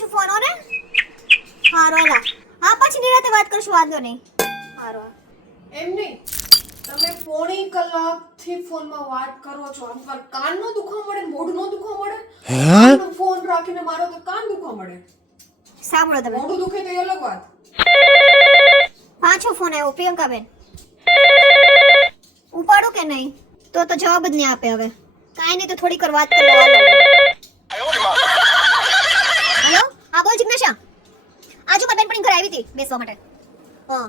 છું ફોન ઓને હારો એલા હા પછી નિરાતે વાત કરશું વાંધો નહીં હારો એમ નહીં તમે પોણી કલાકથી ફોનમાં વાત કરો છો આમ કાન નો દુખવા મળે મોઢું નો દુખવા મળે ફોન રાખીને મારો તો કાન દુખવા મળે સાંભળો તમે મોઢું દુખે તો એ અલગ વાત પાછો ફોન આવ્યો પ્રિયંકાબેન ઉપાડો કે નહીં તો જવાબ જ નહીં આપે હવે કાંઈ નહીં તો થોડીક વાર વાત કરી લો હેલો હા બોલ જિગ્નેશા આજુ પર બેનપણી ઘરે આવી હતી બેસવા માટે હા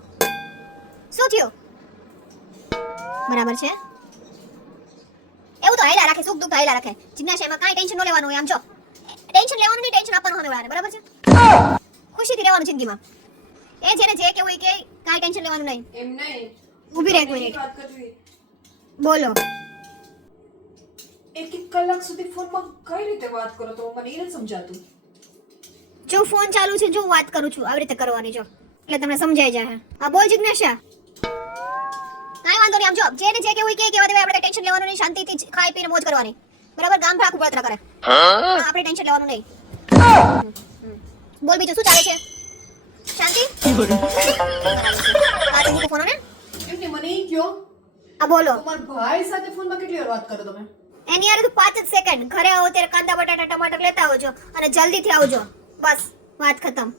શું થયું બરાબર છે એવું તો હાઈલા રાખે સુખ દુઃખ હાઈલા રાખે જિગ્નેશા એમાં કાંઈ ટેન્શન ન લેવાનું હોય આમ જો ટેન્શન લેવાનું નહીં ટેન્શન આપવાનું હવે બરાબર છે ખુશીથી રહેવાનું જિંદગીમાં એ જેને જે કેવું હોય કે કાંઈ ટેન્શન લેવાનું નહીં એમ નહીં ઊભી રહે એક મિનિટ વાત કરવી બોલો એક કલાક સુધી ફોનમાં કઈ રીતે વાત કરો તો મને એ નથી સમજાતું જો ફોન ચાલુ છે જો વાત કરું છું આવી રીતે કરવાની જો એટલે તમને સમજાઈ જાય હા બોલ જિગ્નેશા કાંઈ વાંધો નહીં આમ જો જેને જે કેવું હોય કે કેવા દેવાય આપણે ટેન્શન લેવાનું નહીં શાંતિથી ખાઈ પીને મોજ કરવાની બરાબર ગામ રાખું બળતરા કરે આપણે ટેન્શન લેવાનું નહીં બોલ બીજું શું ચાલે છે શાંતિ આ તો ફોન ને એમને મને ઈ કયો આ બોલો તમારા ભાઈ સાથે ફોનમાં કેટલી વાર વાત કરો તમે એની યાર તો 5 જ સેકન્ડ ઘરે આવો ત્યારે કાંદા બટાટા ટમાટર લેતા આવજો અને જલ્દીથી આવજો બસ વાત ખતમ